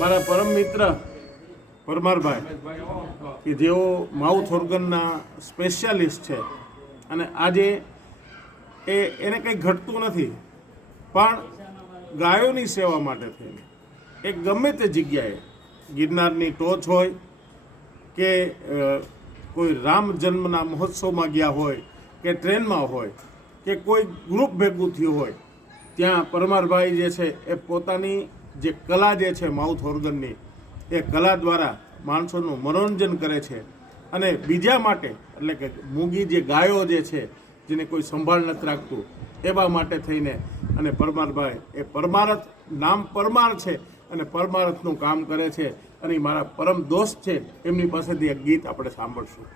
મારા પરમ મિત્ર પરમારભાઈ કે જેઓ માઉથ ઓર્ગનના સ્પેશિયાલિસ્ટ છે અને આજે એને કંઈ ઘટતું નથી, પણ ગાયોની સેવા માટે થઈને એ ગમે તે જગ્યાએ ગિરનારની ટોચ હોય કે કોઈ રામ જન્મના મહોત્સવમાં ગયા હોય કે ટ્રેનમાં હોય કે કોઈ ગ્રુપ ભેગું થયું હોય, ત્યાં પરમારભાઈ જે છે એ પોતાની જે કલા જે છે માઉથ ઓર્ગનની એ કલા દ્વારા માણસોનું મનોરંજન કરે છે અને બીજા માટે એટલે કે મૂંગી જે ગાયો જે છે જેને કોઈ સંભાળ નથી રાખતું એવા માટે થઈને અને પરમારભાઈ એ પરમારથ નામ પરમાર છે અને પરમારથનું કામ કરે છે અને મારા પરમ દોસ્ત છે. એમની પાસેથી એક ગીત આપણે સાંભળશું.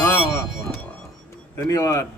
વાહ વાહ વાહ વાહ, ધન્યવાદ.